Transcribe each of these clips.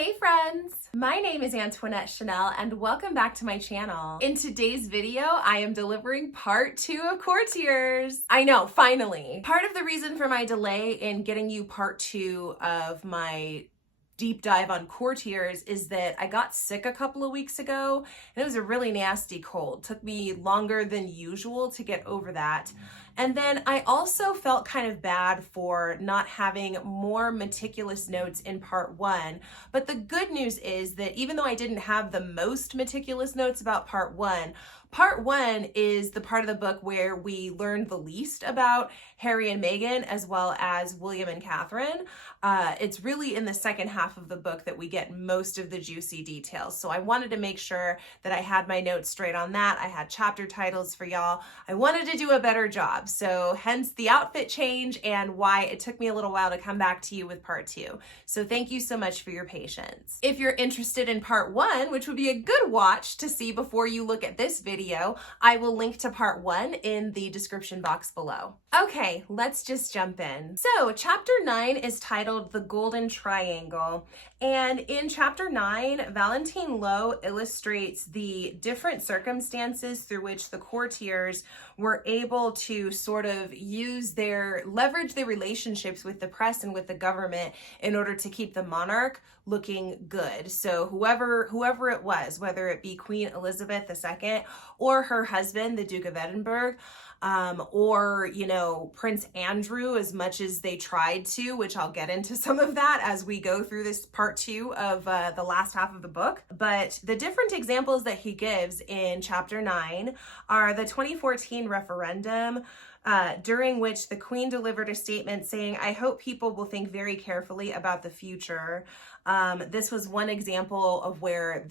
Hey friends! My name is Antoinette Chanel and welcome back to my channel. In today's video, I am delivering part 2 of Courtiers. I know, finally. Part of the reason for my delay in getting you part 2 of my deep dive on Courtiers is that I got sick a couple of weeks ago and it was a really nasty cold. Took me longer than usual to get over that. And then I also felt kind of bad for not having more meticulous notes in part 1. But the good news is that even though I didn't have the most meticulous notes about part 1 is the part of the book where we learned the least about Harry and Meghan, as well as William and Catherine. It's really in the second half of the book that we get most of the juicy details. So I wanted to make sure that I had my notes straight on that. I had chapter titles for y'all. I wanted to do a better job. So hence the outfit change and why it took me a little while to come back to you with part 2. So thank you so much for your patience. If you're interested in part 1, which would be a good watch to see before you look at this video, I will link to part 1 in the description box below. Okay, let's just jump in. So chapter 9 is titled The Golden Triangle. And in chapter 9, Valentine Low illustrates the different circumstances through which the courtiers were able to sort of leverage their relationships with the press and with the government in order to keep the monarch looking good. So whoever it was, whether it be Queen Elizabeth II or her husband, the Duke of Edinburgh, or, Prince Andrew, as much as they tried to, which I'll get into some of that as we go through this part 2 of the last half of the book. But the different examples that he gives in chapter 9 are the 2014 referendum, during which the Queen delivered a statement saying, "I hope people will think very carefully about the future." This was one example of where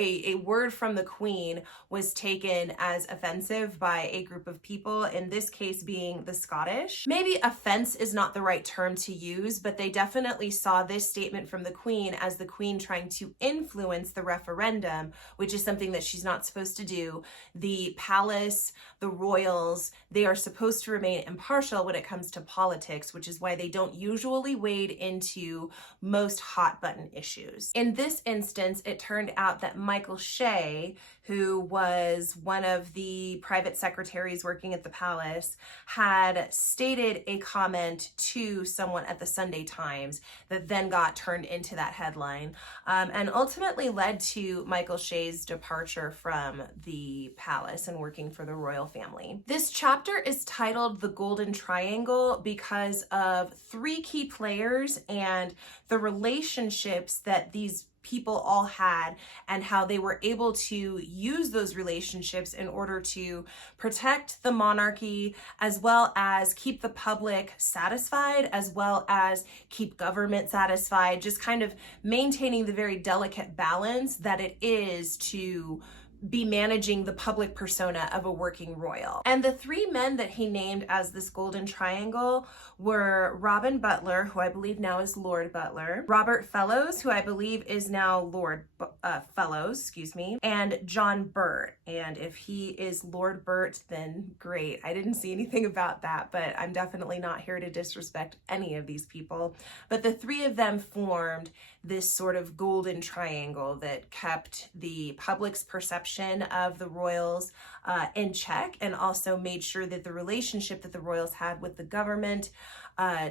a word from the Queen was taken as offensive by a group of people, in this case being the Scottish. Maybe offense is not the right term to use, but they definitely saw this statement from the Queen as the Queen trying to influence the referendum, which is something that she's not supposed to do. The palace, the royals, they are supposed to remain impartial when it comes to politics, which is why they don't usually wade into most hot button issues. In this instance, it turned out that Michael Shea, who was one of the private secretaries working at the palace, had stated a comment to someone at the Sunday Times that then got turned into that headline, and ultimately led to Michael Shea's departure from the palace and working for the royal family. This chapter is titled The Golden Triangle because of 3 key players and the relationships that these people all had and how they were able to use those relationships in order to protect the monarchy, as well as keep the public satisfied, as well as keep government satisfied, just kind of maintaining the very delicate balance that it is to be managing the public persona of a working royal. And the 3 men that he named as this golden triangle were Robin Butler, who I believe now is Lord Butler, Robert Fellows, who I believe is now Lord Fellows, and John Burt. And if he is Lord Burt, then great. I didn't see anything about that, but I'm definitely not here to disrespect any of these people. But the 3 of them formed this sort of golden triangle that kept the public's perception of the royals in check, and also made sure that the relationship that the royals had with the government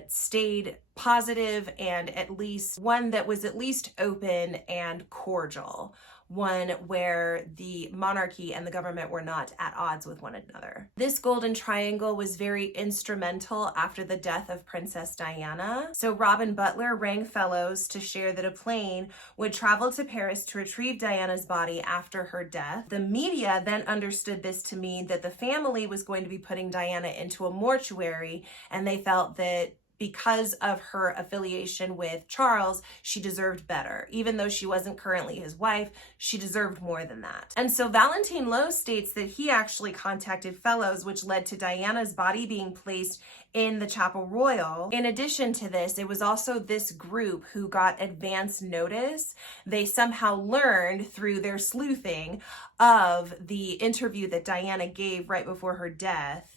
stayed positive, and at least one that was at least open and cordial, one where the monarchy and the government were not at odds with one another. This golden triangle was very instrumental after the death of Princess Diana. So Robin Butler rang Fellows to share that a plane would travel to Paris to retrieve Diana's body after her death. The media then understood this to mean that the family was going to be putting Diana into a mortuary, and they felt that because of her affiliation with Charles, she deserved better. Even though she wasn't currently his wife, she deserved more than that. And so Valentine Low states that he actually contacted Fellows, which led to Diana's body being placed in the Chapel Royal. In addition to this, it was also this group who got advance notice. They somehow learned through their sleuthing of the interview that Diana gave right before her death,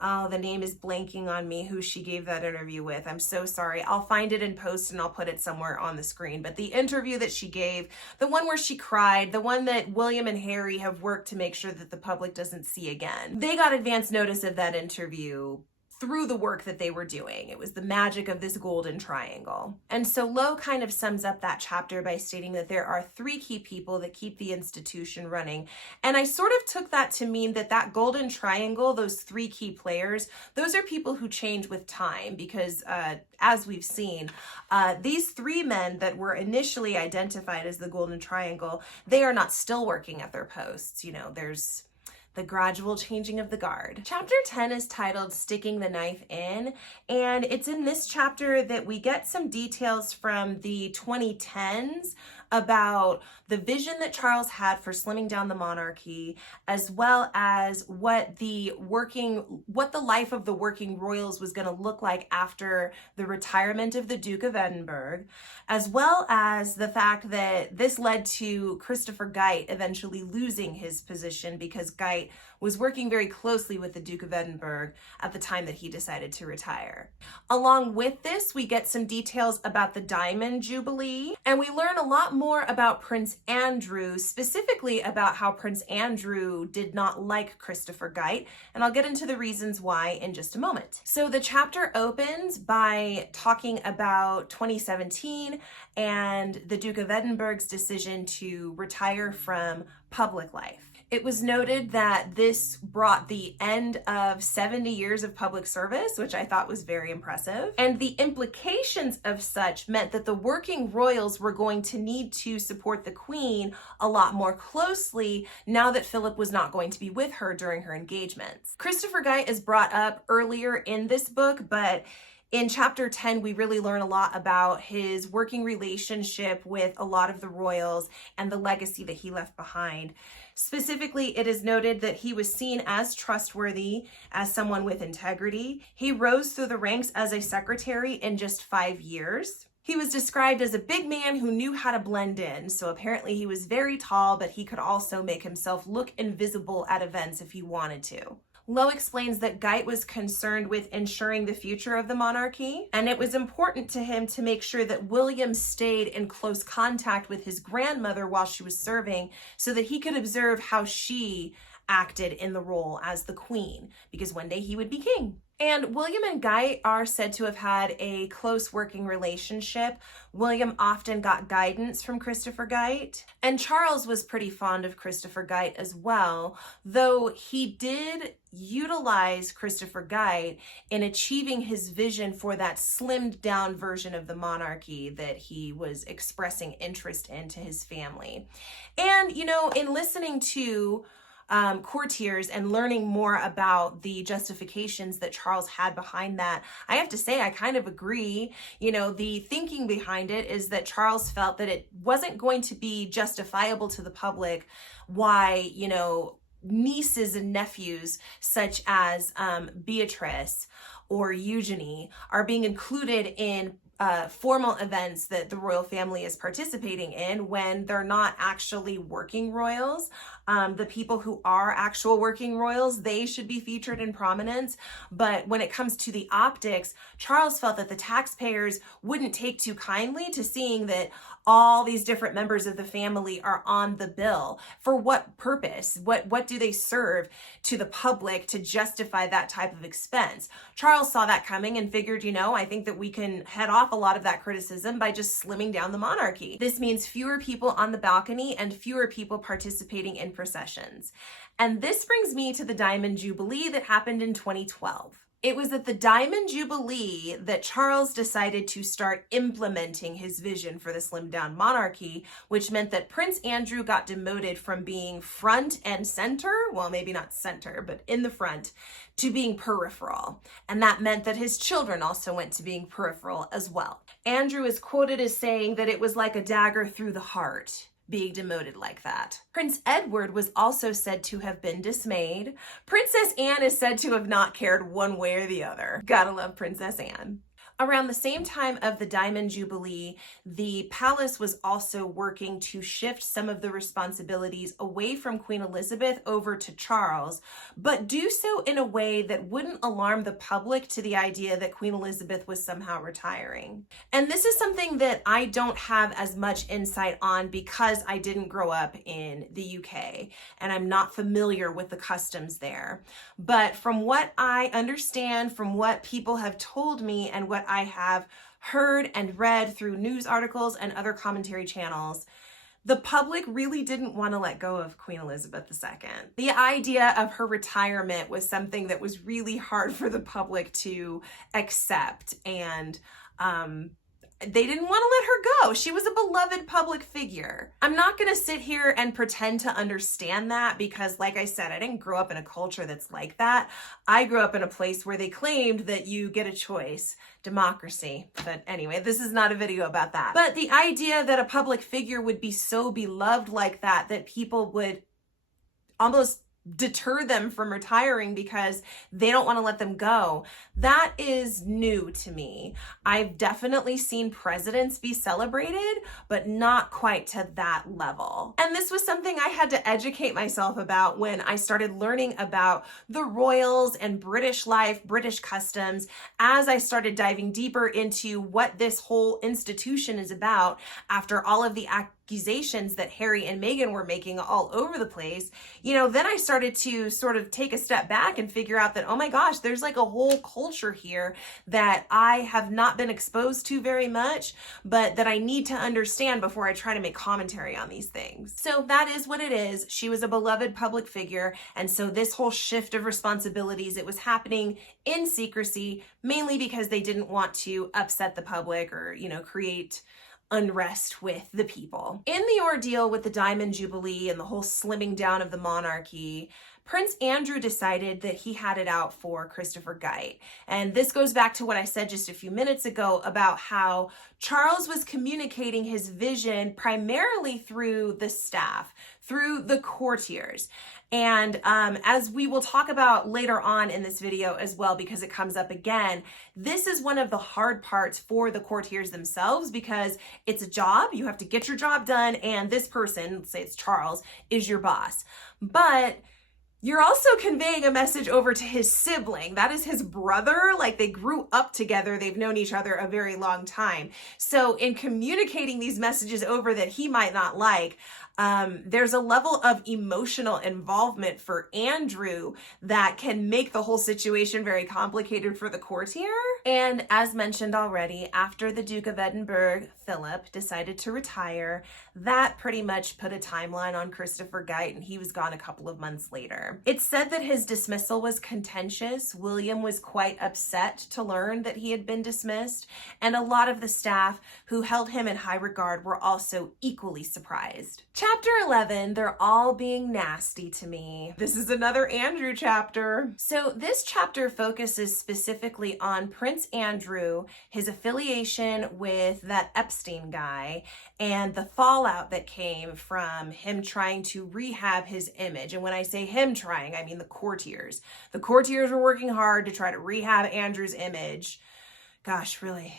Oh, the name is blanking on me who she gave that interview with. I'm so sorry. I'll find it in post and I'll put it somewhere on the screen. But the interview that she gave, the one where she cried, the one that William and Harry have worked to make sure that the public doesn't see again. They got advance notice of that interview through the work that they were doing. It was the magic of this golden triangle. And so Low kind of sums up that chapter by stating that there are 3 key people that keep the institution running. And I sort of took that to mean that that golden triangle, those 3 key players, those are people who change with time because as we've seen, these 3 men that were initially identified as the golden triangle, they are not still working at their posts. You know, there's the gradual changing of the guard. Chapter 10 is titled Sticking the Knife In, and it's in this chapter that we get some details from the 2010s about the vision that Charles had for slimming down the monarchy, as well as what the life of the working royals was going to look like after the retirement of the Duke of Edinburgh, as well as the fact that this led to Christopher Guyt eventually losing his position because Guyt was working very closely with the Duke of Edinburgh at the time that he decided to retire. Along with this, we get some details about the Diamond Jubilee, and we learn a lot more about Prince Andrew, specifically about how Prince Andrew did not like Christopher Guyt, and I'll get into the reasons why in just a moment. So the chapter opens by talking about 2017 and the Duke of Edinburgh's decision to retire from public life. It was noted that this brought the end of 70 years of public service, which I thought was very impressive. And the implications of such meant that the working royals were going to need to support the Queen a lot more closely now that Philip was not going to be with her during her engagements. Christopher Guyt is brought up earlier in this book, but in chapter 10, we really learn a lot about his working relationship with a lot of the royals and the legacy that he left behind. Specifically, it is noted that he was seen as trustworthy, as someone with integrity. He rose through the ranks as a secretary in just 5 years. He was described as a big man who knew how to blend in. So apparently he was very tall, but he could also make himself look invisible at events if he wanted to. Low explains that Guyt was concerned with ensuring the future of the monarchy, and it was important to him to make sure that William stayed in close contact with his grandmother while she was serving so that he could observe how she acted in the role as the queen, because one day he would be king. And William and Guyt are said to have had a close working relationship. William often got guidance from Christopher Guyt, and Charles was pretty fond of Christopher Guyt as well, though he did utilize Christopher Guyt in achieving his vision for that slimmed down version of the monarchy that he was expressing interest in to his family. And, you know, in listening to Courtiers and learning more about the justifications that Charles had behind that, I have to say I kind of agree. You know, the thinking behind it is that Charles felt that it wasn't going to be justifiable to the public why, you know, nieces and nephews such as Beatrice or Eugenie are being included in formal events that the royal family is participating in when they're not actually working royals. The people who are actual working royals, they should be featured in prominence. But when it comes to the optics, Charles felt that the taxpayers wouldn't take too kindly to seeing that all these different members of the family are on the bill. For what purpose? What do they serve to the public to justify that type of expense? Charles saw that coming and figured, you know, I think that we can head off a lot of that criticism by just slimming down the monarchy. This means fewer people on the balcony and fewer people participating in processions. And this brings me to the Diamond Jubilee that happened in 2012. It was at the Diamond Jubilee that Charles decided to start implementing his vision for the slimmed down monarchy, which meant that Prince Andrew got demoted from being front and center, well, maybe not center, but in the front, to being peripheral. And that meant that his children also went to being peripheral as well. Andrew is quoted as saying that it was like a dagger through the heart, being demoted like that. Prince Edward was also said to have been dismayed. Princess Anne is said to have not cared one way or the other. Gotta love Princess Anne. Around the same time of the Diamond Jubilee, the palace was also working to shift some of the responsibilities away from Queen Elizabeth over to Charles, but do so in a way that wouldn't alarm the public to the idea that Queen Elizabeth was somehow retiring. And this is something that I don't have as much insight on because I didn't grow up in the UK and I'm not familiar with the customs there. But from what I understand, from what people have told me and what I have heard and read through news articles and other commentary channels, the public really didn't want to let go of Queen Elizabeth II. The idea of her retirement was something that was really hard for the public to accept, and they didn't want to let her go. She was a beloved public figure. I'm not going to sit here and pretend to understand that because, like I said, I didn't grow up in a culture that's like that. I grew up in a place where they claimed that you get a choice, democracy. But anyway, this is not a video about that. But the idea that a public figure would be so beloved like that, that people would almost deter them from retiring because they don't want to let them go, that is new to me. I've definitely seen presidents be celebrated, but not quite to that level. And this was something I had to educate myself about when I started learning about the royals and British life, British customs, as I started diving deeper into what this whole institution is about after all of the accusations that Harry and Meghan were making all over the place. Then I started to sort of take a step back and figure out that, oh my gosh, there's like a whole culture here that I have not been exposed to very much, but that I need to understand before I try to make commentary on these things. So that is what it is. She was a beloved public figure. And so this whole shift of responsibilities, it was happening in secrecy, mainly because they didn't want to upset the public or, create unrest with the people. In the ordeal with the Diamond Jubilee and the whole slimming down of the monarchy, Prince Andrew decided that he had it out for Christopher Geit. And this goes back to what I said just a few minutes ago about how Charles was communicating his vision primarily through the staff, through the courtiers. And as we will talk about later on in this video as well, because it comes up again, this is one of the hard parts for the courtiers themselves because it's a job, you have to get your job done, and this person, let's say it's Charles, is your boss. But you're also conveying a message over to his sibling. That is his brother. Like, they grew up together. They've known each other a very long time. So in communicating these messages over that he might not like, there's a level of emotional involvement for Andrew that can make the whole situation very complicated for the courtier. And as mentioned already, after the Duke of Edinburgh, Philip, decided to retire, that pretty much put a timeline on Christopher Geit, and he was gone a couple of months later. It's said that his dismissal was contentious. William was quite upset to learn that he had been dismissed, and a lot of the staff who held him in high regard were also equally surprised. Chapter 11, they're all being nasty to me. This is another Andrew chapter. So this chapter focuses specifically on Prince Andrew, his affiliation with that Epstein guy, and the fallout that came from him trying to rehab his image. And when I say him trying, I mean the courtiers. The courtiers were working hard to try to rehab Andrew's image. Gosh, really,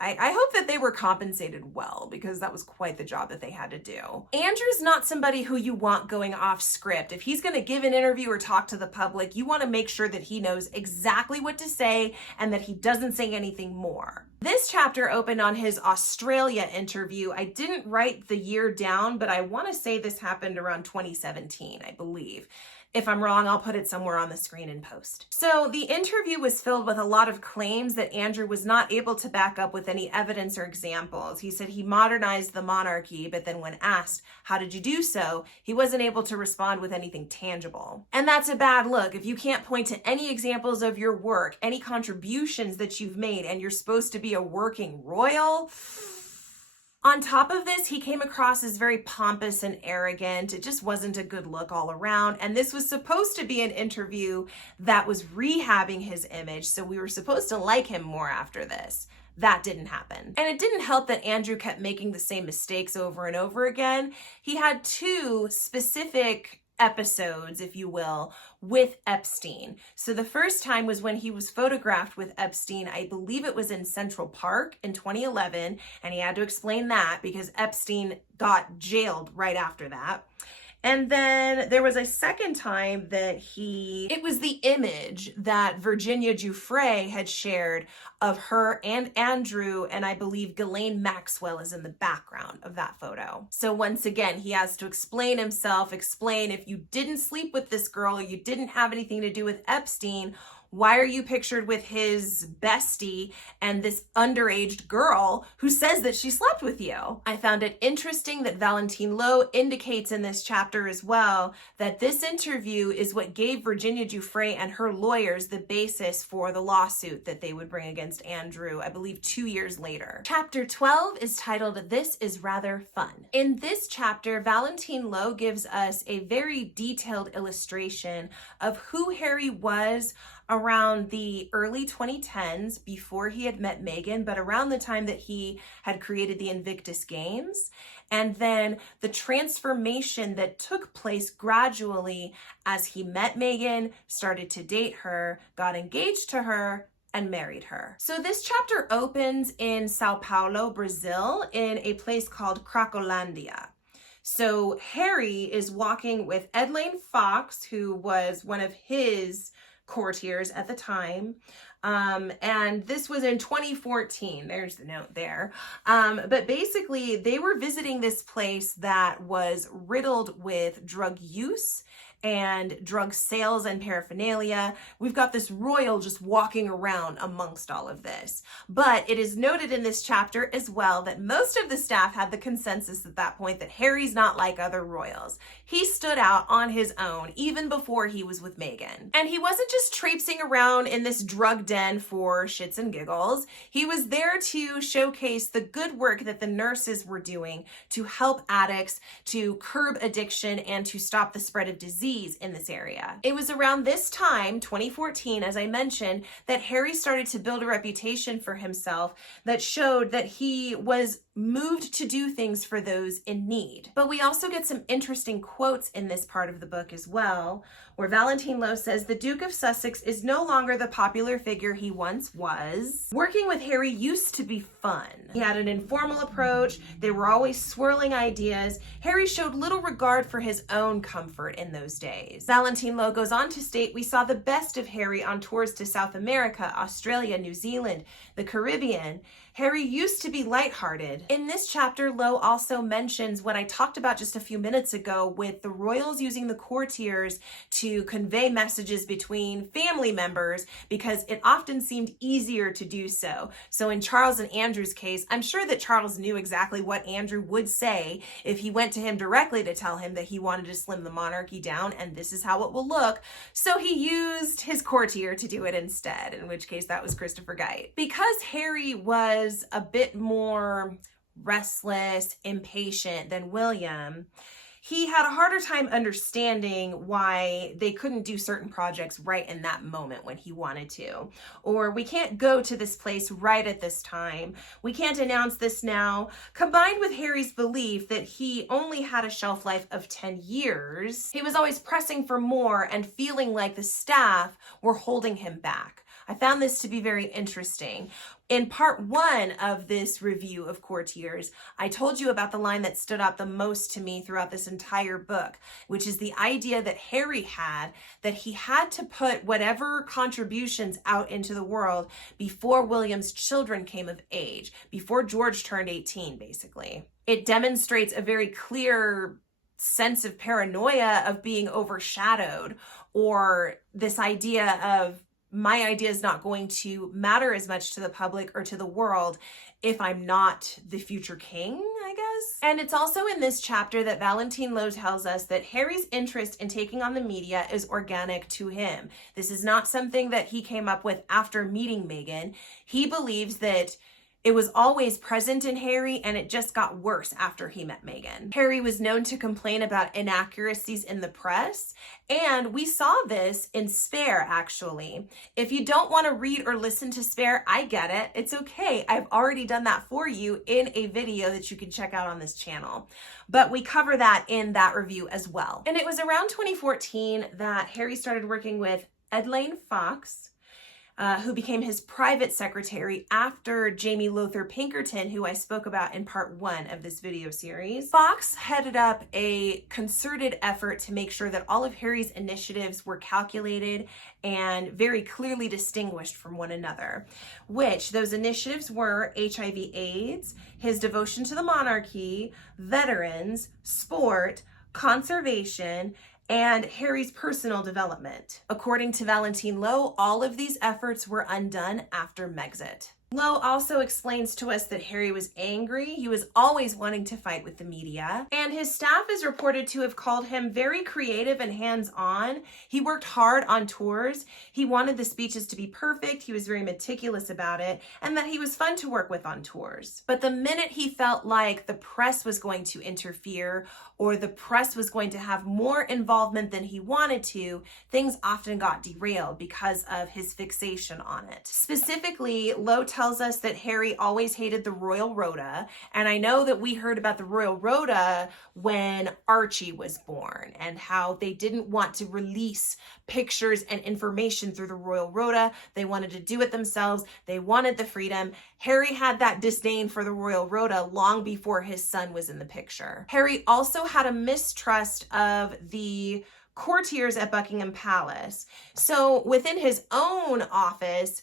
I hope that they were compensated well because that was quite the job that they had to do. Andrew's not somebody who you want going off script. If he's going to give an interview or talk to the public, you want to make sure that he knows exactly what to say and that he doesn't say anything more. This chapter opened on his Australia interview. I didn't write the year down, but I want to say this happened around 2017, I believe. If I'm wrong, I'll put it somewhere on the screen in post. So the interview was filled with a lot of claims that Andrew was not able to back up with any evidence or examples. He said he modernized the monarchy, but then when asked, how did you do so? He wasn't able to respond with anything tangible. And that's a bad look. If you can't point to any examples of your work, any contributions that you've made, and you're supposed to be a working royal, on top of this, he came across as very pompous and arrogant. It just wasn't a good look all around. And this was supposed to be an interview that was rehabbing his image, so we were supposed to like him more after this. That didn't happen. And it didn't help that Andrew kept making the same mistakes over and over again. He had two specific episodes, if you will, with Epstein. So the first time was when he was photographed with Epstein. I believe it was in Central Park in 2011, and he had to explain that because Epstein got jailed right after that. And then there was a second time that it was the image that Virginia Giuffre had shared of her and Andrew, and I believe Ghislaine Maxwell is in the background of that photo. So once again, he has to explain himself, explain if you didn't sleep with this girl or you didn't have anything to do with Epstein, why are you pictured with his bestie and this underage girl who says that she slept with you? I found it interesting that Valentine Low indicates in this chapter as well that this interview is what gave Virginia Giuffre and her lawyers the basis for the lawsuit that they would bring against Andrew, I believe 2 years later. Chapter 12 is titled, This is Rather Fun. In this chapter, Valentine Low gives us a very detailed illustration of who Harry was around the early 2010s, before he had met Meghan, but around the time that he had created the Invictus Games, and then the transformation that took place gradually as he met Meghan, started to date her, got engaged to her, and married her. So this chapter opens in Sao Paulo, Brazil, in a place called Cracolândia. So Harry is walking with Edlane Fox, who was one of his courtiers at the time. And this was in 2014. There's the note there. But basically they were visiting this place that was riddled with drug use and drug sales and paraphernalia. We've got this royal just walking around amongst all of this. But it is noted in this chapter as well that most of the staff had the consensus at that point that Harry's not like other royals. He stood out on his own even before he was with Meghan. And he wasn't just traipsing around in this drug den for shits and giggles. He was there to showcase the good work that the nurses were doing to help addicts, to curb addiction, and to stop the spread of disease in this area. It was around this time, 2014, as I mentioned, that Harry started to build a reputation for himself that showed that he was moved to do things for those in need. But we also get some interesting quotes in this part of the book as well, where Valentine Low says, the Duke of Sussex is no longer the popular figure he once was. Working with Harry used to be fun. He had an informal approach. They were always swirling ideas. Harry showed little regard for his own comfort in those days. Valentine Low goes on to state, we saw the best of Harry on tours to South America, Australia, New Zealand, the Caribbean. Harry used to be lighthearted. In this chapter, Low also mentions what I talked about just a few minutes ago with the royals using the courtiers to convey messages between family members because it often seemed easier to do so. So in Charles and Andrew's case, I'm sure that Charles knew exactly what Andrew would say if he went to him directly to tell him that he wanted to slim the monarchy down and this is how it will look. So he used his courtier to do it instead, in which case that was Christopher Guite. Because Harry was a bit more restless, impatient than William, he had a harder time understanding why they couldn't do certain projects right in that moment when he wanted to. Or we can't go to this place right at this time. We can't announce this now. Combined with Harry's belief that he only had a shelf life of 10 years, he was always pressing for more and feeling like the staff were holding him back. I found this to be very interesting. In part 1 of this review of Courtiers, I told you about the line that stood out the most to me throughout this entire book, which is the idea that Harry had that he had to put whatever contributions out into the world before William's children came of age, before George turned 18, basically. It demonstrates a very clear sense of paranoia of being overshadowed, or this idea of my idea is not going to matter as much to the public or to the world if I'm not the future king, I guess. And it's also in this chapter that Valentine Low tells us that Harry's interest in taking on the media is organic to him. This is not something that he came up with after meeting Meghan. He believes that It was always present in Harry, and it just got worse after he met Meghan. Harry was known to complain about inaccuracies in the press, and we saw this in Spare, actually. If you don't want to read or listen to Spare, I get it. It's okay. I've already done that for you in a video that you can check out on this channel. But we cover that in that review as well. And it was around 2014 that Harry started working with Elaine Fox, who became his private secretary after Jamie Lother Pinkerton, who I spoke about in part 1 of this video series. Fox headed up a concerted effort to make sure that all of Harry's initiatives were calculated and very clearly distinguished from one another, which those initiatives were HIV/AIDS, his devotion to the monarchy, veterans, sport, conservation, and Harry's personal development. According to Valentine Low, all of these efforts were undone after Megxit. Low also explains to us that Harry was angry. He was always wanting to fight with the media, and his staff is reported to have called him very creative and hands-on. He worked hard on tours. He wanted the speeches to be perfect. He was very meticulous about it, and that he was fun to work with on tours. But the minute he felt like the press was going to interfere or the press was going to have more involvement than he wanted to, things often got derailed because of his fixation on it. Specifically, Low tells us that Harry always hated the Royal Rota, and I know that we heard about the Royal Rota when Archie was born and how they didn't want to release pictures and information through the Royal Rota. They wanted to do it themselves. They wanted the freedom. Harry had that disdain for the Royal Rota long before his son was in the picture. Harry also had a mistrust of the courtiers at Buckingham Palace. So within his own office,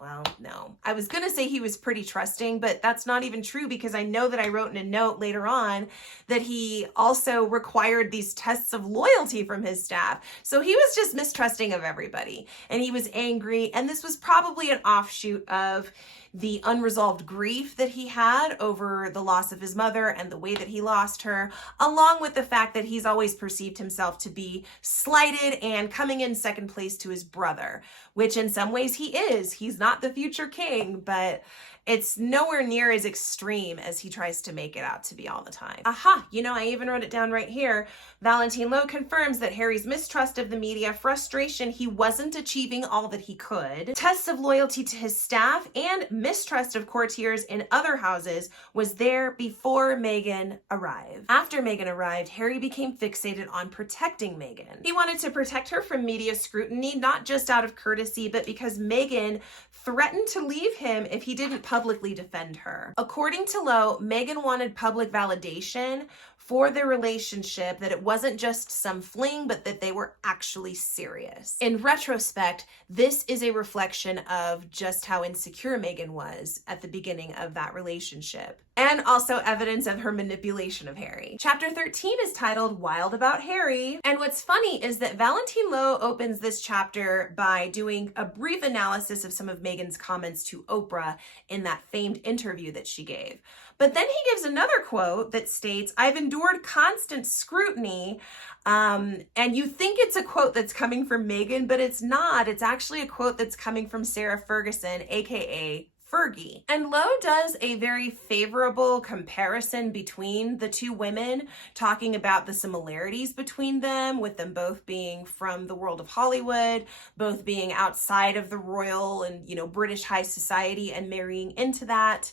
well, no. I was going to say he was pretty trusting, but that's not even true because I know that I wrote in a note later on that he also required these tests of loyalty from his staff. So he was just mistrusting of everybody, and he was angry, and this was probably an offshoot of the unresolved grief that he had over the loss of his mother and the way that he lost her, along with the fact that he's always perceived himself to be slighted and coming in second place to his brother, which in some ways he is. He's not the future king, but it's nowhere near as extreme as he tries to make it out to be all the time. Aha, I even wrote it down right here. Valentine Low confirms that Harry's mistrust of the media, frustration he wasn't achieving all that he could, tests of loyalty to his staff, and mistrust of courtiers in other houses was there before Meghan arrived. After Meghan arrived, Harry became fixated on protecting Meghan. He wanted to protect her from media scrutiny, not just out of courtesy, but because Meghan threatened to leave him if he didn't publicly defend her. According to Low, Meghan wanted public validation for their relationship, that it wasn't just some fling, but that they were actually serious. In retrospect, this is a reflection of just how insecure Meghan was at the beginning of that relationship, and also evidence of her manipulation of Harry. Chapter 13 is titled Wild About Harry, and what's funny is that Valentine Low opens this chapter by doing a brief analysis of some of Meghan's comments to Oprah in that famed interview that she gave. But then he gives another quote that states, "I've endured constant scrutiny," and you think it's a quote that's coming from Meghan, but it's not. It's actually a quote that's coming from Sarah Ferguson, aka Fergie. And Low does a very favorable comparison between the two women, talking about the similarities between them, with them both being from the world of Hollywood, both being outside of the royal and, British high society and marrying into that,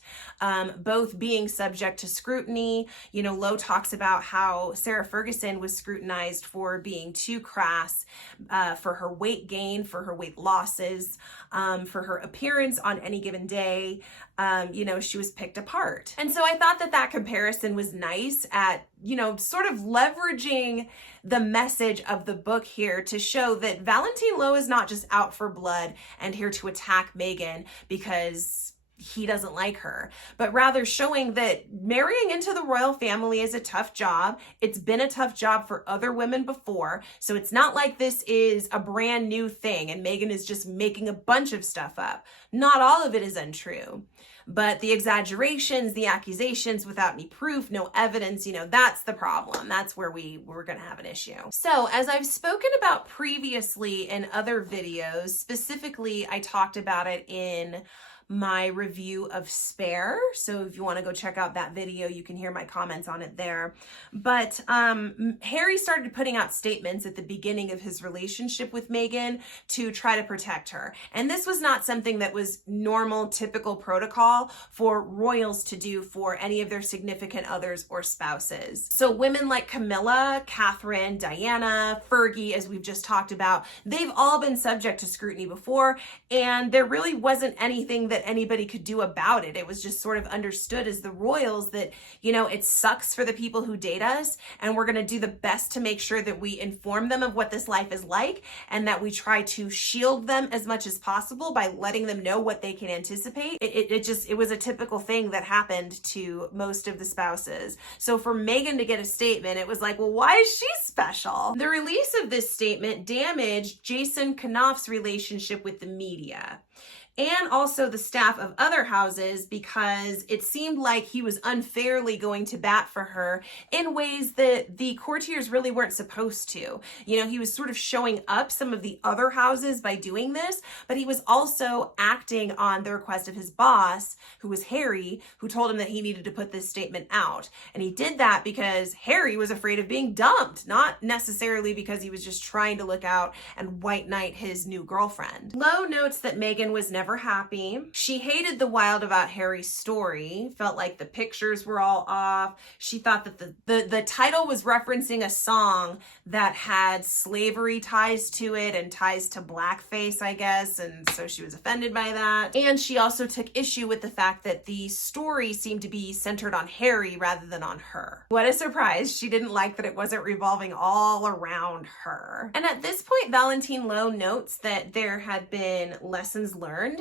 both being subject to scrutiny. Low talks about how Sarah Ferguson was scrutinized for being too crass, for her weight gain, for her weight losses, for her appearance on any given day. She was picked apart. And so I thought that comparison was nice at, sort of leveraging the message of the book here to show that Valentine Low is not just out for blood and here to attack Meghan because he doesn't like her, but rather showing that marrying into the royal family is a tough job. It's been a tough job for other women before, so it's not like this is a brand new thing and Meghan is just making a bunch of stuff up. Not all of it is untrue, but the exaggerations, the accusations without any proof, no evidence, that's the problem. That's where we're going to have an issue. So as I've spoken about previously in other videos, specifically I talked about it in my review of Spare. So if you want to go check out that video, you can hear my comments on it there. But Harry started putting out statements at the beginning of his relationship with Meghan to try to protect her. And this was not something that was normal, typical protocol for royals to do for any of their significant others or spouses. So women like Camilla, Catherine, Diana, Fergie, as we've just talked about, they've all been subject to scrutiny before, and there really wasn't anything that anybody could do about it. It was just sort of understood as the royals that, you know, it sucks for the people who date us, and we're going to do the best to make sure that we inform them of what this life is like, and that we try to shield them as much as possible by letting them know what they can anticipate. It was a typical thing that happened to most of the spouses. So for Meghan to get a statement, it was like, well, why is she special? The release of this statement damaged Jason Knopf's relationship with the media and also the staff of other houses, because it seemed like he was unfairly going to bat for her in ways that the courtiers really weren't supposed to. You know, he was sort of showing up some of the other houses by doing this, but he was also acting on the request of his boss, who was Harry, who told him that he needed to put this statement out. And he did that because Harry was afraid of being dumped, not necessarily because he was just trying to look out and white knight his new girlfriend. Low notes that Meghan was never happy. She hated the wild about Harry's story, felt like the pictures were all off. She thought that the title was referencing a song that had slavery ties to it and ties to blackface, I guess, and so she was offended by that. And she also took issue with the fact that the story seemed to be centered on Harry rather than on her. What a surprise. She didn't like that it wasn't revolving all around her. And at this point, Valentine Low notes that there had been lessons learned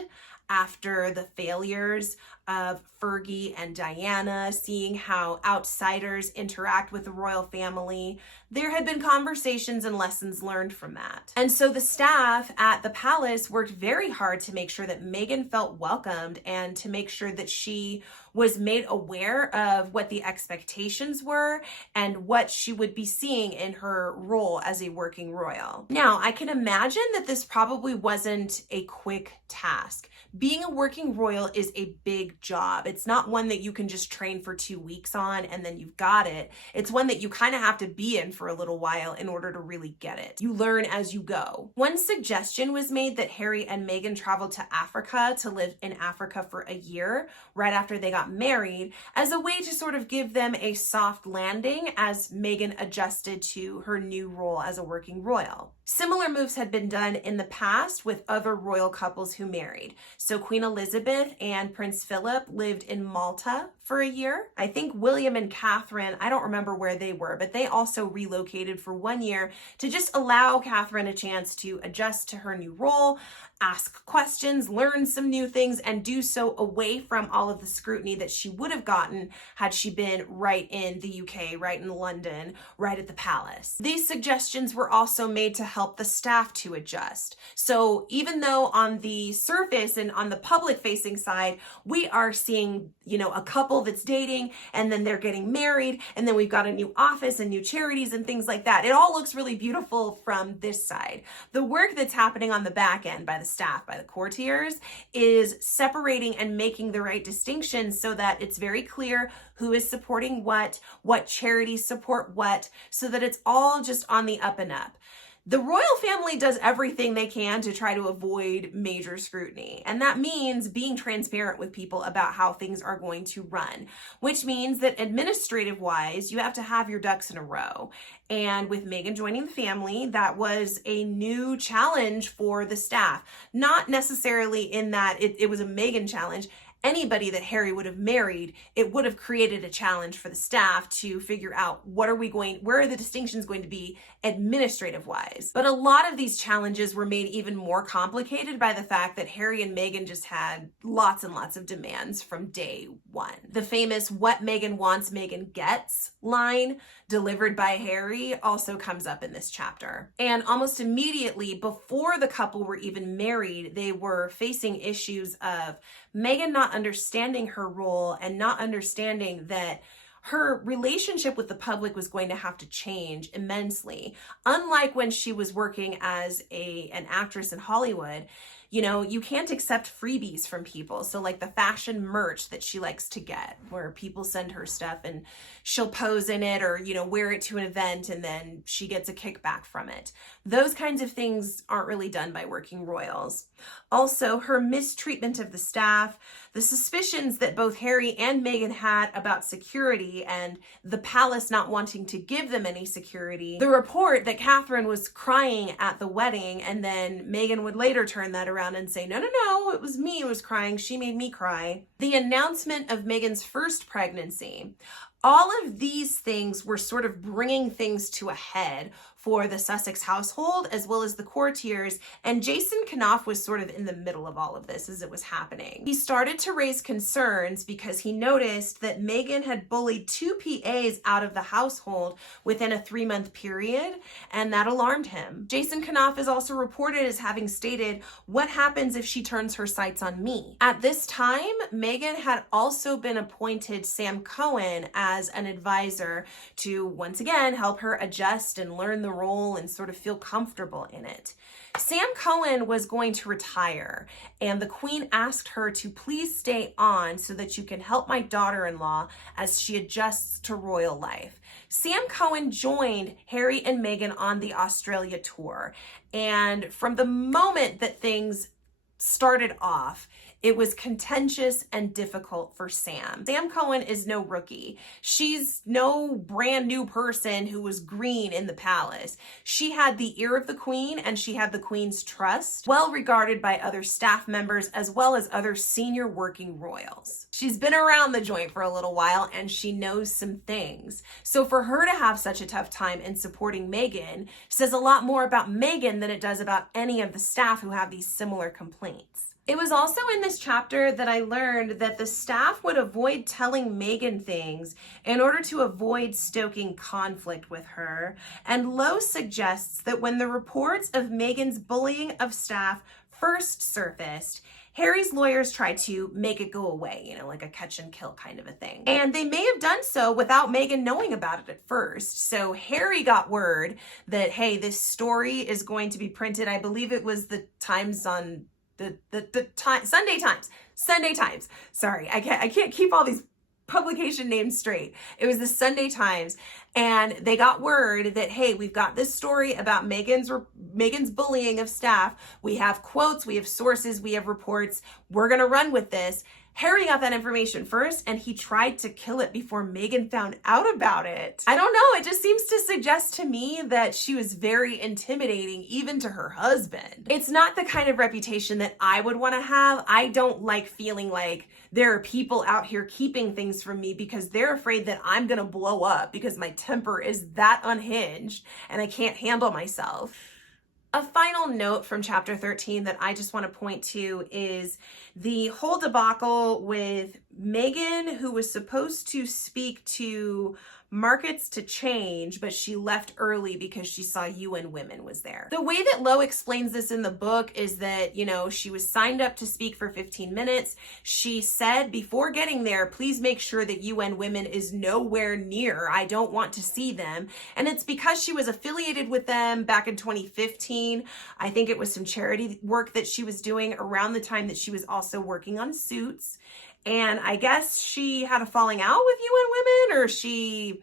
after the failures of Fergie and Diana, seeing how outsiders interact with the royal family. There had been conversations and lessons learned from that. And so the staff at the palace worked very hard to make sure that Meghan felt welcomed and to make sure that she was made aware of what the expectations were and what she would be seeing in her role as a working royal. Now, I can imagine that this probably wasn't a quick task. Being a working royal is a big job. It's not one that you can just train for 2 weeks on and then you've got it. It's one that you kind of have to be in for a little while in order to really get it. You learn as you go. One suggestion was made that Harry and Meghan traveled to Africa to live in Africa for a year right after they got married, as a way to sort of give them a soft landing as Meghan adjusted to her new role as a working royal. Similar moves had been done in the past with other royal couples who married. So Queen Elizabeth and Prince Philip lived in Malta for a year. I think William and Catherine, I don't remember where they were, but they also relocated for 1 year to just allow Catherine a chance to adjust to her new role, ask questions, learn some new things, and do so away from all of the scrutiny that she would have gotten had she been right in the UK, right in London, right at the palace. These suggestions were also made to help the staff to adjust. So even though on the surface and on the public facing side, we are seeing, you know, a couple that's dating and then they're getting married and then we've got a new office and new charities and things like that. It all looks really beautiful from this side. The work that's happening on the back end by the staff, by the courtiers, is separating and making the right distinctions so that it's very clear who is supporting what charities support what, so that it's all just on the up and up. The royal family does everything they can to try to avoid major scrutiny. And that means being transparent with people about how things are going to run, which means that administrative wise, you have to have your ducks in a row. And with Meghan joining the family, that was a new challenge for the staff. Not necessarily in that it was a Meghan challenge. Anybody that Harry would have married, it would have created a challenge for the staff to figure out where are the distinctions going to be administrative wise. But a lot of these challenges were made even more complicated by the fact that Harry and Meghan just had lots and lots of demands from day one. The famous "what Meghan wants, Meghan gets" line delivered by Harry also comes up in this chapter. And almost immediately before the couple were even married, they were facing issues of Meghan not understanding her role and not understanding that her relationship with the public was going to have to change immensely. Unlike when she was working as an actress in Hollywood, You know, you can't accept freebies from people. So like the fashion merch that she likes to get, where people send her stuff and she'll pose in it or, you know, wear it to an event and then she gets a kickback from it. Those kinds of things aren't really done by working royals. Also, her mistreatment of the staff, the suspicions that both Harry and Meghan had about security and the palace not wanting to give them any security, the report that Catherine was crying at the wedding and then Meghan would later turn that around and say, no, it was me who was crying. She made me cry. The announcement of Meghan's first pregnancy. All of these things were sort of bringing things to a head for the Sussex household as well as the Courtiers, and Jason Knopf was sort of in the middle of all of this as it was happening. He started to raise concerns because he noticed that Meghan had bullied 2 PAs out of the household within a 3-month period, and that alarmed him. Jason Knopf is also reported as having stated, "What happens if she turns her sights on me?" At this time, Meghan had also been appointed Sam Cohen as an advisor to once again help her adjust and learn the role and sort of feel comfortable in it. Sam Cohen was going to retire, and the Queen asked her to please stay on so that you can help my daughter-in-law as she adjusts to royal life. Sam Cohen joined Harry and Meghan on the Australia tour, and from the moment that things started off, it was contentious and difficult for Sam. Sam Cohen is no rookie. She's no brand new person who was green in the palace. She had the ear of the Queen and she had the Queen's trust, well regarded by other staff members as well as other senior working royals. She's been around the joint for a little while and she knows some things. So for her to have such a tough time in supporting Meghan says a lot more about Meghan than it does about any of the staff who have these similar complaints. It was also in this chapter that I learned that the staff would avoid telling Meghan things in order to avoid stoking conflict with her. And Low suggests that when the reports of Meghan's bullying of staff first surfaced, Harry's lawyers tried to make it go away, you know, like a catch and kill kind of a thing. And they may have done so without Meghan knowing about it at first. So Harry got word that, hey, this story is going to be printed. I believe it was the Times on Sunday Times. Sorry, I can't keep all these publication names straight. It was the Sunday Times, and they got word that, hey, we've got this story about Meghan's bullying of staff. We have quotes, we have sources, we have reports. We're gonna run with this. Harry got that information first and he tried to kill it before Meghan found out about it. I don't know, it just seems to suggest to me that she was very intimidating even to her husband. It's not the kind of reputation that I would want to have. I don't like feeling like there are people out here keeping things from me because they're afraid that I'm gonna blow up because my temper is that unhinged and I can't handle myself. A final note from chapter 13 that I just want to point to is the whole debacle with Meghan, who was supposed to speak to markets to change, but she left early because she saw UN Women was there. The way that Low explains this in the book is that, you know, she was signed up to speak for 15 minutes. She said before getting there, please make sure that UN Women is nowhere near. I don't want to see them. And it's because she was affiliated with them back in 2015. I think it was some charity work that she was doing around the time that she was also working on Suits. And I guess she had a falling out with UN Women, or she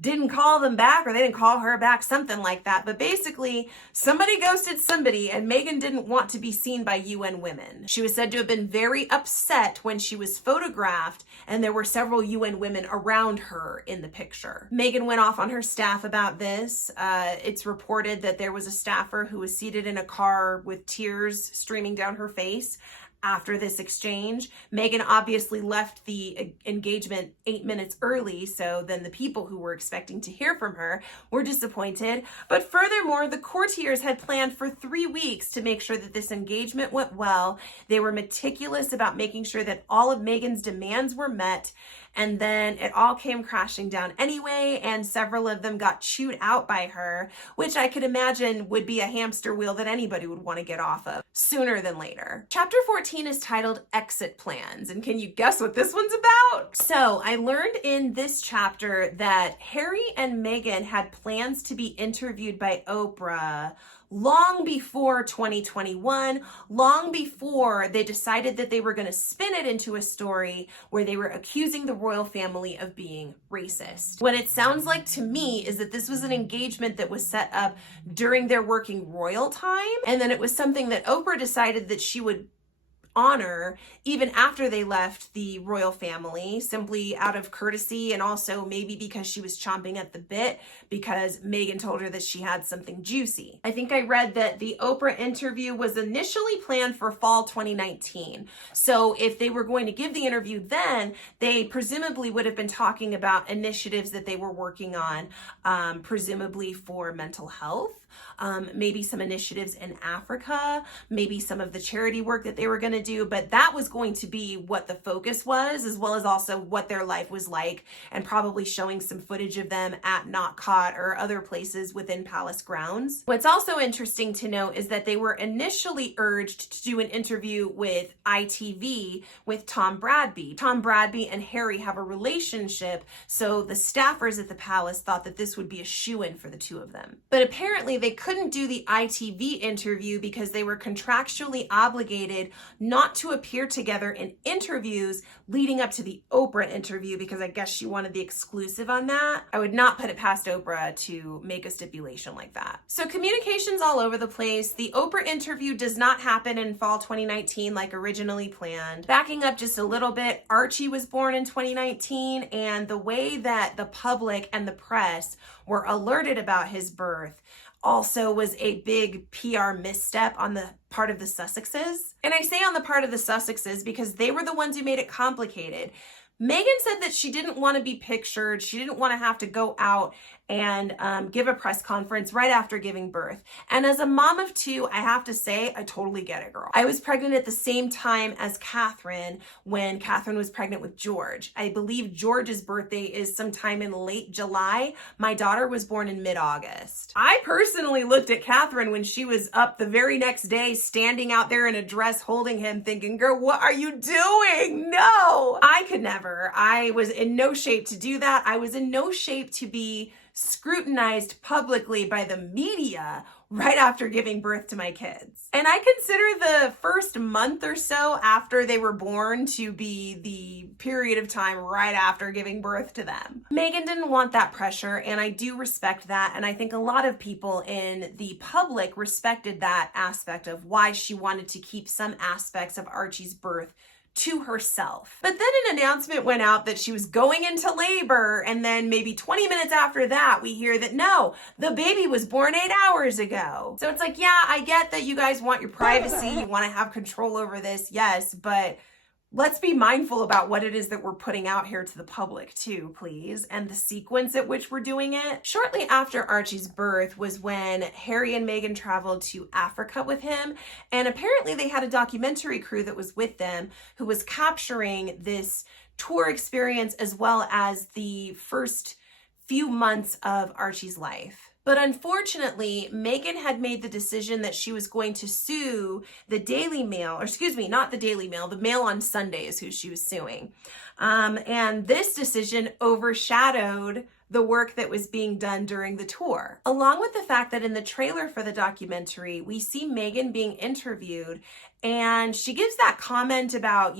didn't call them back, or they didn't call her back, something like that. But basically, somebody ghosted somebody, and Meghan didn't want to be seen by UN Women. She was said to have been very upset when she was photographed, and there were several UN Women around her in the picture. Meghan went off on her staff about this. It's reported that there was a staffer who was seated in a car with tears streaming down her face after this exchange. Meghan obviously left the engagement 8 minutes early, so then the people who were expecting to hear from her were disappointed. But furthermore, the Courtiers had planned for 3 weeks to make sure that this engagement went well. They were meticulous about making sure that all of Meghan's demands were met. And then it all came crashing down anyway, and several of them got chewed out by her, which I could imagine would be a hamster wheel that anybody would want to get off of sooner than later. Chapter 14 is titled Exit Plans, and can you guess what this one's about? So I learned in this chapter that Harry and Meghan had plans to be interviewed by Oprah long before 2021, long before they decided that they were going to spin it into a story where they were accusing the royal family of being racist. What it sounds like to me is that this was an engagement that was set up during their working royal time, and then it was something that Oprah decided that she would honor even after they left the royal family, simply out of courtesy, and also maybe because she was chomping at the bit because Meghan told her that she had something juicy. I think I read that the Oprah interview was initially planned for fall 2019. So if they were going to give the interview then, they presumably would have been talking about initiatives that they were working on, presumably for mental health. Maybe some initiatives in Africa, maybe some of the charity work that they were going to do, but that was going to be what the focus was, as well as also what their life was like, and probably showing some footage of them at Not Caught or other places within palace grounds. What's also interesting to note is that they were initially urged to do an interview with ITV with Tom Bradby. Tom Bradby and Harry have a relationship, so the staffers at the palace thought that this would be a shoo-in for the two of them. But apparently they couldn't do the ITV interview because they were contractually obligated not to appear together in interviews leading up to the Oprah interview, because I guess she wanted the exclusive on that. I would not put it past Oprah to make a stipulation like that. So communications all over the place. The Oprah interview does not happen in fall 2019 like originally planned. Backing up just a little bit, Archie was born in 2019, and the way that the public and the press were alerted about his birth also was a big PR misstep on the part of the Sussexes. And I say on the part of the Sussexes because they were the ones who made it complicated. Meghan said that she didn't want to be pictured. She didn't want to have to go out and give a press conference right after giving birth. And as a mom of two, I have to say, I totally get it, girl. I was pregnant at the same time as Catherine when Catherine was pregnant with George. I believe George's birthday is sometime in late July. My daughter was born in mid-August. I personally looked at Catherine when she was up the very next day, standing out there in a dress holding him, thinking, girl, what are you doing? No, I could never. I was in no shape to do that. I was in no shape to be scrutinized publicly by the media right after giving birth to my kids. And I consider the first month or so after they were born to be the period of time right after giving birth to them. Meghan didn't want that pressure, and I do respect that. And I think a lot of people in the public respected that aspect of why she wanted to keep some aspects of Archie's birth to herself. But then an announcement went out that she was going into labor, and then maybe 20 minutes after that, we hear that no, the baby was born 8 hours ago. So it's like, yeah, I get that you guys want your privacy, you want to have control over this, yes, but let's be mindful about what it is that we're putting out here to the public too, please, and the sequence at which we're doing it. Shortly after Archie's birth was when Harry and Meghan traveled to Africa with him, and apparently they had a documentary crew that was with them who was capturing this tour experience as well as the first few months of Archie's life. But unfortunately, Meghan had made the decision that she was going to sue the Daily Mail, or excuse me, not the Daily Mail, the Mail on Sunday is who she was suing. And this decision overshadowed the work that was being done during the tour. Along with the fact that in the trailer for the documentary, we see Meghan being interviewed, and she gives that comment about,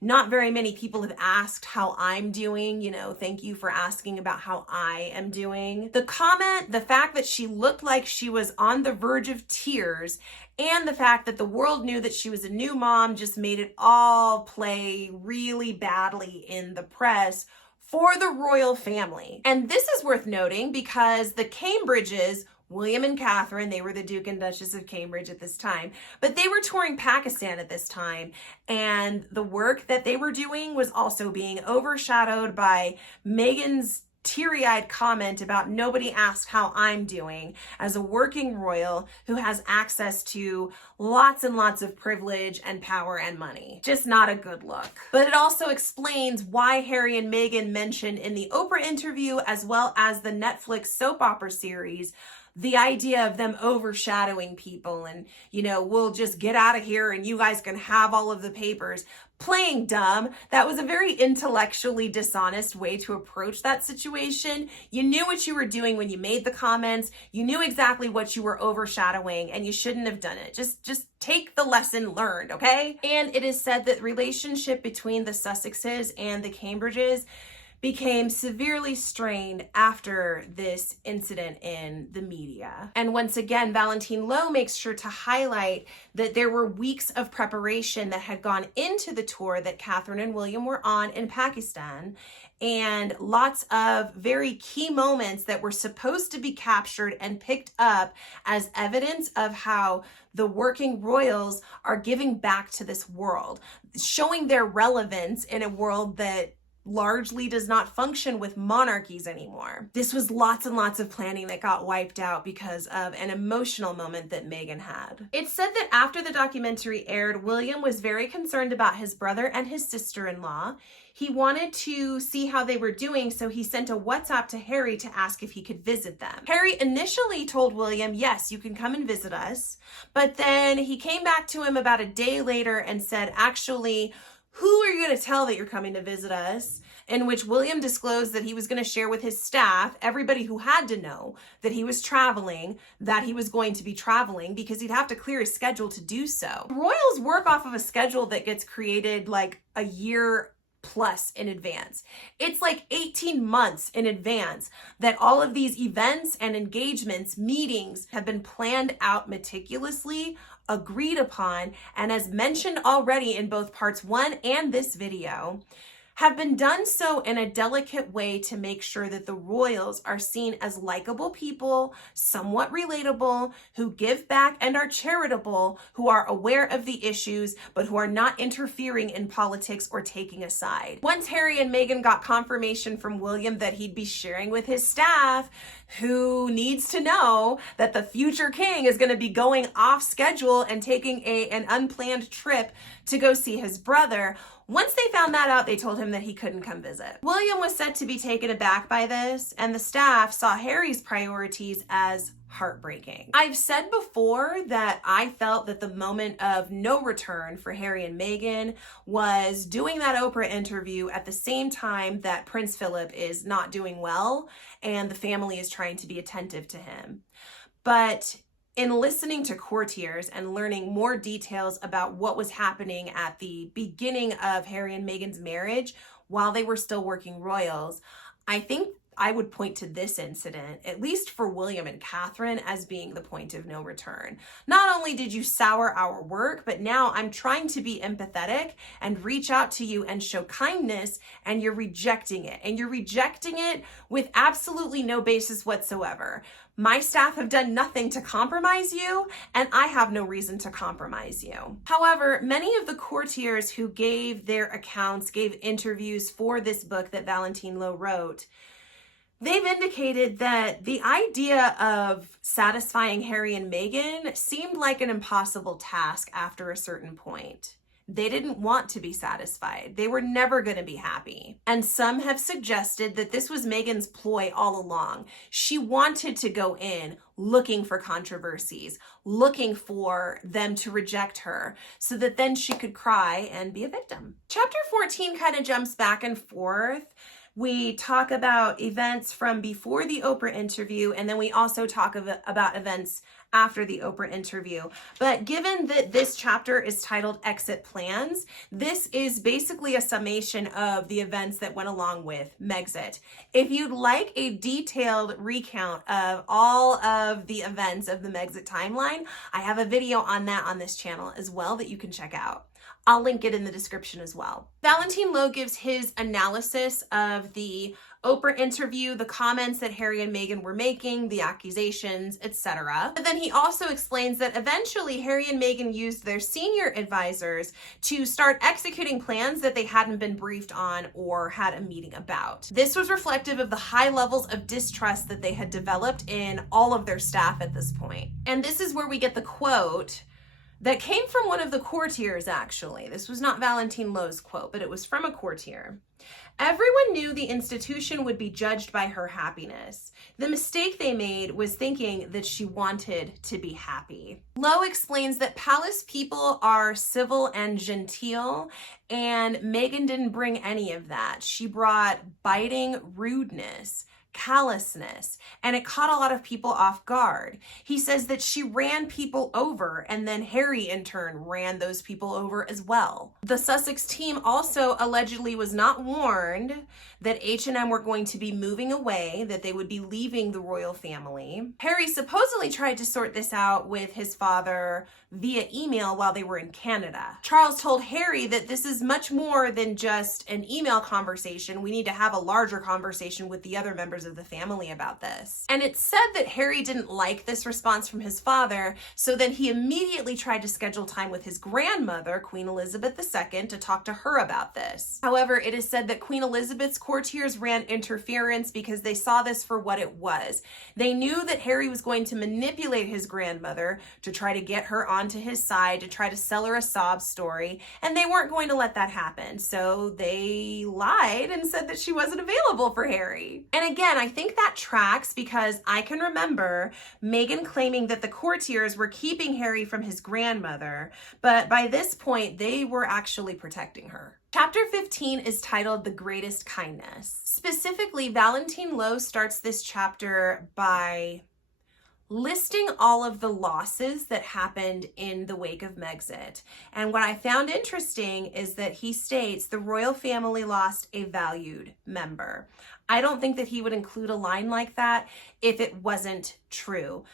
not very many people have asked how I'm doing, thank you for asking about how I am doing. The comment, the fact that she looked like she was on the verge of tears, and the fact that the world knew that she was a new mom just made it all play really badly in the press for the royal family. And this is worth noting because the Cambridges, William and Catherine, they were the Duke and Duchess of Cambridge at this time, but they were touring Pakistan at this time, and the work that they were doing was also being overshadowed by Meghan's teary-eyed comment about nobody asked how I'm doing as a working royal who has access to lots and lots of privilege and power and money. Just not a good look. But it also explains why Harry and Meghan mentioned in the Oprah interview, as well as the Netflix soap opera series, the idea of them overshadowing people and, we'll just get out of here and you guys can have all of the papers. Playing dumb. That was a very intellectually dishonest way to approach that situation. You knew what you were doing when you made the comments. You knew exactly what you were overshadowing, and you shouldn't have done it. Just take the lesson learned, okay? And it is said that the relationship between the Sussexes and the Cambridges became severely strained after this incident in the media. And once again, Valentine Low makes sure to highlight that there were weeks of preparation that had gone into the tour that Catherine and William were on in Pakistan, and lots of very key moments that were supposed to be captured and picked up as evidence of how the working royals are giving back to this world, showing their relevance in a world that largely does not function with monarchies anymore. This was lots and lots of planning that got wiped out because of an emotional moment that Meghan had. It's said that after the documentary aired, William was very concerned about his brother and his sister-in-law. He wanted to see how they were doing, so he sent a WhatsApp to Harry to ask if he could visit them. Harry initially told William, yes, you can come and visit us, but then he came back to him about a day later and said, actually, who are you going to tell that you're coming to visit us? In which William disclosed that he was going to share with his staff, everybody who had to know that he was traveling, that he was going to be traveling, because he'd have to clear his schedule to do so. Royals work off of a schedule that gets created like a year plus in advance. It's like 18 months in advance that all of these events and engagements, meetings have been planned out meticulously, agreed upon, and as mentioned already in both parts 1 and this video, have been done so in a delicate way to make sure that the royals are seen as likable people, somewhat relatable, who give back and are charitable, who are aware of the issues, but who are not interfering in politics or taking a side. Once Harry and Meghan got confirmation from William that he'd be sharing with his staff, who needs to know that the future king is going to be going off schedule and taking an unplanned trip to go see his brother, once they found that out, they told him that he couldn't come visit. William was said to be taken aback by this, and the staff saw Harry's priorities as heartbreaking. I've said before that I felt that the moment of no return for Harry and Meghan was doing that Oprah interview at the same time that Prince Philip is not doing well and the family is trying to be attentive to him. But in listening to Courtiers and learning more details about what was happening at the beginning of Harry and Meghan's marriage while they were still working royals, I think I would point to this incident, at least for William and Catherine, as being the point of no return. Not only did you sour our work, but now I'm trying to be empathetic and reach out to you and show kindness, and you're rejecting it. And you're rejecting it with absolutely no basis whatsoever. My staff have done nothing to compromise you, and I have no reason to compromise you. However, many of the courtiers who gave their accounts, gave interviews for this book that Valentine Low wrote, they've indicated that the idea of satisfying Harry and Meghan seemed like an impossible task after a certain point. They didn't want to be satisfied. They were never going to be happy. And some have suggested that this was Meghan's ploy all along. She wanted to go in looking for controversies, looking for them to reject her, so that then she could cry and be a victim. Chapter 14 kind of jumps back and forth. We talk about events from before the Oprah interview, and then we also talk about events after the Oprah interview. But given that this chapter is titled Exit Plans, this is basically a summation of the events that went along with Megxit. If you'd like a detailed recount of all of the events of the Megxit timeline, I have a video on that on this channel as well that you can check out. I'll link it in the description as well. Valentine Low gives his analysis of the Oprah interview, the comments that Harry and Meghan were making, the accusations, etc. But then he also explains that eventually Harry and Meghan used their senior advisors to start executing plans that they hadn't been briefed on or had a meeting about. This was reflective of the high levels of distrust that they had developed in all of their staff at this point. And this is where we get the quote, that came from one of the courtiers, actually. This was not Valentine Low's quote, but it was from a courtier. Everyone knew the institution would be judged by her happiness. The mistake they made was thinking that she wanted to be happy. Low explains that palace people are civil and genteel, and Meghan didn't bring any of that. She brought biting rudeness, callousness, and it caught a lot of people off guard. He says that she ran people over, and then Harry in turn ran those people over as well. The Sussex team also allegedly was not warned that H&M were going to be moving away, that they would be leaving the royal family. Harry supposedly tried to sort this out with his father via email while they were in Canada. Charles told Harry that this is much more than just an email conversation. We need to have a larger conversation with the other members of the family about this. And it's said that Harry didn't like this response from his father, so then he immediately tried to schedule time with his grandmother, Queen Elizabeth II, to talk to her about this. However, it is said that Queen Elizabeth's courtiers ran interference because they saw this for what it was. They knew that Harry was going to manipulate his grandmother to try to get her onto his side, to try to sell her a sob story, and they weren't going to let that happen. So they lied and said that she wasn't available for Harry. And again, I think that tracks because I can remember Meghan claiming that the courtiers were keeping Harry from his grandmother, but by this point, they were actually protecting her. Chapter 15 is titled The Greatest Kindness. Specifically, Valentine Low starts this chapter by listing all of the losses that happened in the wake of Megxit. And what I found interesting is that he states the royal family lost a valued member. I don't think that he would include a line like that if it wasn't true.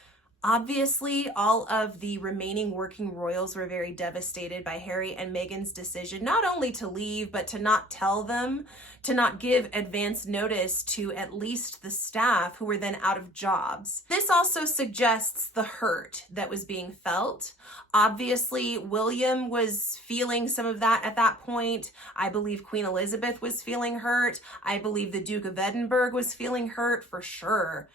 Obviously, all of the remaining working royals were very devastated by Harry and Meghan's decision, not only to leave, but to not tell them, to not give advance notice to at least the staff who were then out of jobs. This also suggests the hurt that was being felt. Obviously, William was feeling some of that at that point. I believe Queen Elizabeth was feeling hurt. I believe the Duke of Edinburgh was feeling hurt for sure.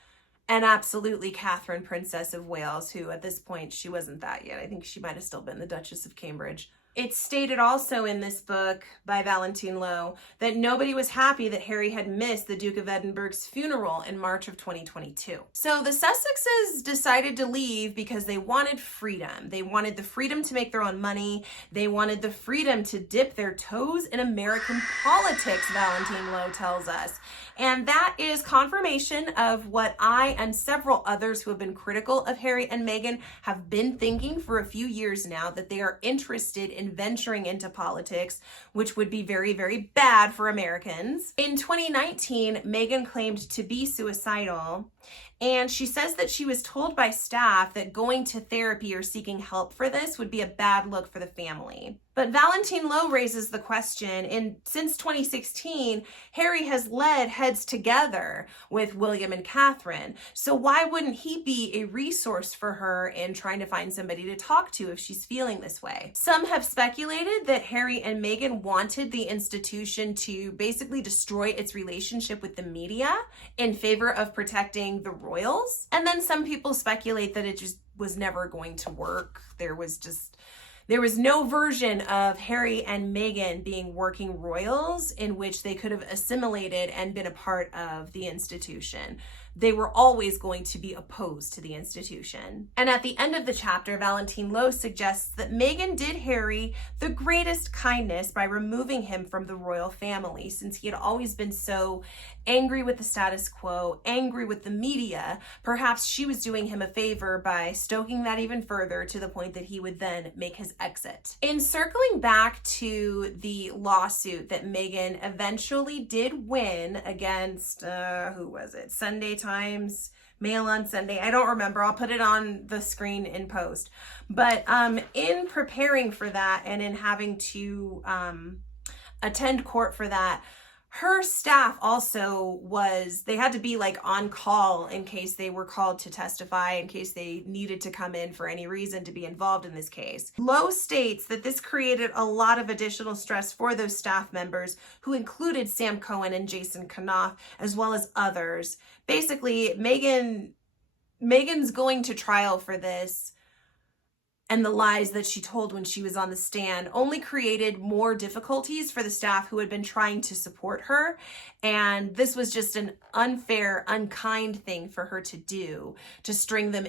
And absolutely Catherine, Princess of Wales, who at this point, she wasn't that yet. I think she might have still been the Duchess of Cambridge. It's stated also in this book by Valentine Low that nobody was happy that Harry had missed the Duke of Edinburgh's funeral in March of 2022. So the Sussexes decided to leave because they wanted freedom. They wanted the freedom to make their own money. They wanted the freedom to dip their toes in American politics, Valentine Low tells us. And that is confirmation of what I and several others who have been critical of Harry and Meghan have been thinking for a few years now, that they are interested in venturing into politics, which would be very, very bad for Americans. In 2019, Meghan claimed to be suicidal, and she says that she was told by staff that going to therapy or seeking help for this would be a bad look for the family. But Valentine Low raises the question, since 2016, Harry has led Heads Together with William and Catherine. So why wouldn't he be a resource for her in trying to find somebody to talk to if she's feeling this way? Some have speculated that Harry and Meghan wanted the institution to basically destroy its relationship with the media in favor of protecting the royals. And then some people speculate that it just was never going to work. There was no version of Harry and Meghan being working royals in which they could have assimilated and been a part of the institution. They were always going to be opposed to the institution. And at the end of the chapter, Valentine Low suggests that Meghan did Harry the greatest kindness by removing him from the royal family, since he had always been so angry with the status quo, angry with the media. Perhaps she was doing him a favor by stoking that even further to the point that he would then make his exit. In circling back to the lawsuit that Meghan eventually did win against, who was it? Sunday Times, Mail on Sunday. I don't remember. I'll put it on the screen in post. But in preparing for that and in having to attend court for that, her staff also they had to be like on call in case they were called to testify, in case they needed to come in for any reason to be involved in this case. Low states that this created a lot of additional stress for those staff members, who included Sam Cohen and Jason Knopf, as well as others. Basically, Meghan's going to trial for this. and the lies that she told when she was on the stand only created more difficulties for the staff who had been trying to support her. And this was just an unfair, unkind thing for her to do, to string them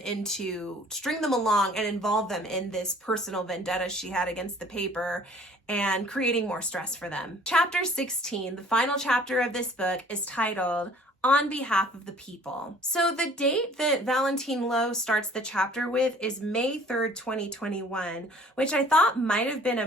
along and involve them in this personal vendetta she had against the paper, and creating more stress for them. Chapter 16, the final chapter of this book, is titled On Behalf of the People. So the date that Valentine Low starts the chapter with is May 3rd, 2021, which I thought might have been a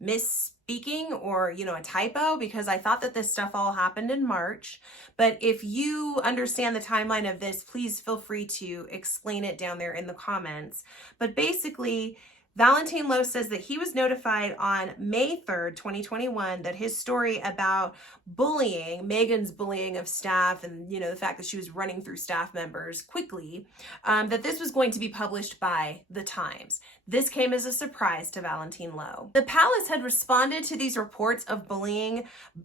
misspeaking or, a typo, because I thought that this stuff all happened in March. But if you understand the timeline of this, please feel free to explain it down there in the comments. But basically, Valentine Low says that he was notified on May 3rd, 2021, that his story about Megan's bullying of staff, and the fact that she was running through staff members quickly, that this was going to be published by The Times. This came as a surprise to Valentine Low. The palace had responded to these reports of bullying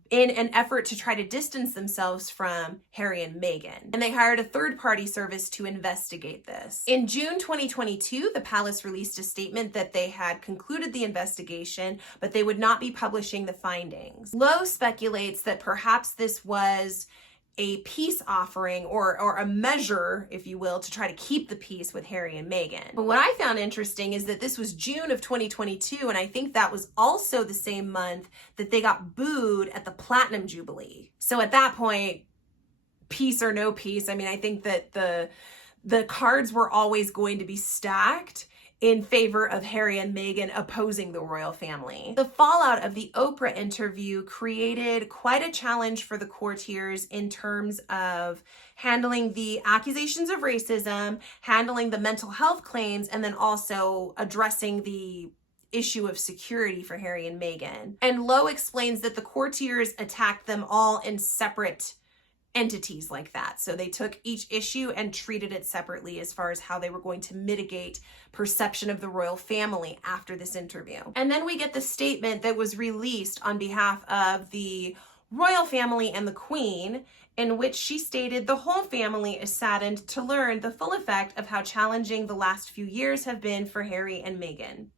in an effort to try to distance themselves from Harry and Meghan, and they hired a third-party service to investigate this. In June 2022, the palace released a statement that they had concluded the investigation, but they would not be publishing the findings. Low speculates that perhaps this was a peace offering or a measure, if you will, to try to keep the peace with Harry and Meghan. But what I found interesting is that this was June of 2022, and I think that was also the same month that they got booed at the Platinum Jubilee. So at that point, peace or no peace, I think that the cards were always going to be stacked in favor of Harry and Meghan opposing the royal family. The fallout of the Oprah interview created quite a challenge for the courtiers in terms of handling the accusations of racism, handling the mental health claims, and then also addressing the issue of security for Harry and Meghan. And Low explains that the courtiers attacked them all in separate entities like that. So they took each issue and treated it separately as far as how they were going to mitigate perception of the royal family after this interview. And then we get the statement that was released on behalf of the royal family and the Queen, in which she stated the whole family is saddened to learn the full effect of how challenging the last few years have been for Harry and Meghan.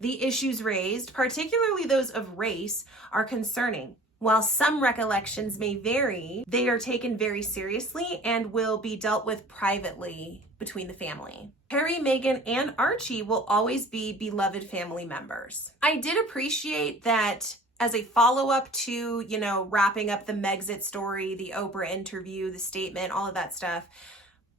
The issues raised, particularly those of race, are concerning. While some recollections may vary, they are taken very seriously and will be dealt with privately between the family. Harry, Meghan, and Archie will always be beloved family members. I did appreciate that as a follow-up to, wrapping up the Megxit story, the Oprah interview, the statement, all of that stuff.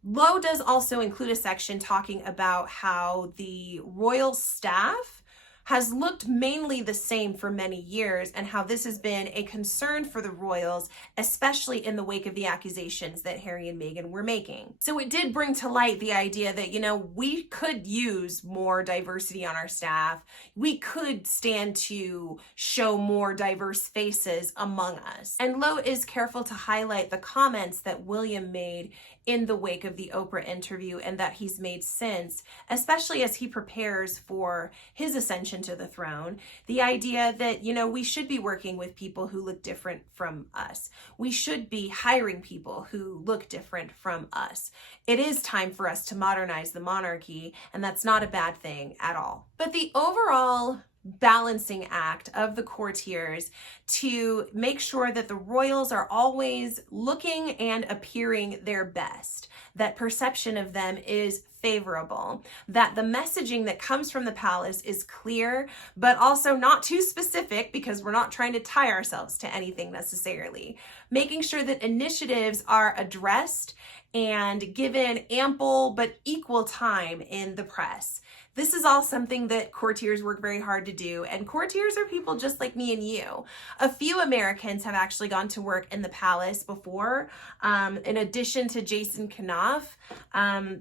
Low does also include a section talking about how the royal staff has looked mainly the same for many years, and how this has been a concern for the royals, especially in the wake of the accusations that Harry and Meghan were making. So it did bring to light the idea that, we could use more diversity on our staff. We could stand to show more diverse faces among us. And Low is careful to highlight the comments that William made in the wake of the Oprah interview and that he's made since, especially as he prepares for his ascension to the throne. The idea that, we should be working with people who look different from us. We should be hiring people who look different from us. It is time for us to modernize the monarchy, and that's not a bad thing at all. But the overall balancing act of the courtiers to make sure that the royals are always looking and appearing their best, that perception of them is favorable, that the messaging that comes from the palace is clear, but also not too specific, because we're not trying to tie ourselves to anything necessarily. Making sure that initiatives are addressed and given ample but equal time in the press. This is all something that courtiers work very hard to do, and courtiers are people just like me and you. A few Americans have actually gone to work in the palace before. In addition to Jason Knopf,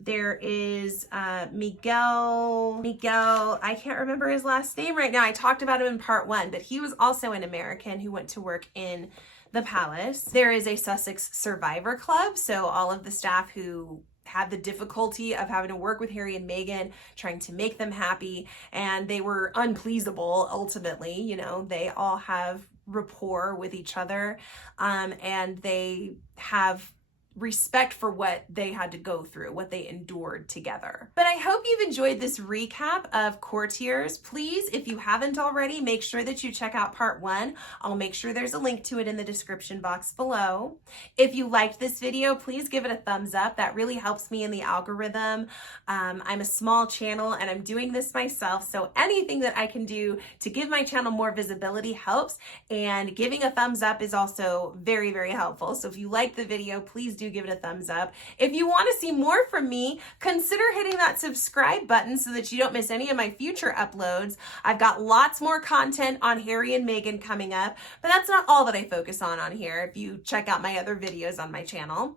there is Miguel, I can't remember his last name right now. I talked about him in part 1, but he was also an American who went to work in the palace. There is a Sussex Survivor Club, so all of the staff who had the difficulty of having to work with Harry and Meghan, trying to make them happy, and they were unpleasable ultimately. They all have rapport with each other, and they have respect for what they had to go through, what they endured together. But I hope you've enjoyed this recap of Courtiers. Please, if you haven't already, make sure that you check out part 1. I'll make sure there's a link to it in the description box below. If you liked this video, please give it a thumbs up. That really helps me in the algorithm. I'm a small channel and I'm doing this myself, so anything that I can do to give my channel more visibility helps, and giving a thumbs up is also very, very helpful. So if you like the video, please do give it a thumbs up. If you want to see more from me, consider hitting that subscribe button so that you don't miss any of my future uploads. I've got lots more content on Harry and Meghan coming up, but that's not all that I focus on here if you check out my other videos on my channel.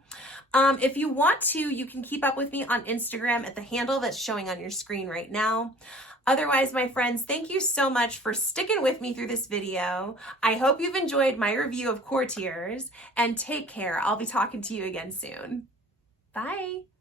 If you want to, you can keep up with me on Instagram at the handle that's showing on your screen right now. Otherwise, my friends, thank you so much for sticking with me through this video. I hope you've enjoyed my review of Courtiers, and take care. I'll be talking to you again soon. Bye.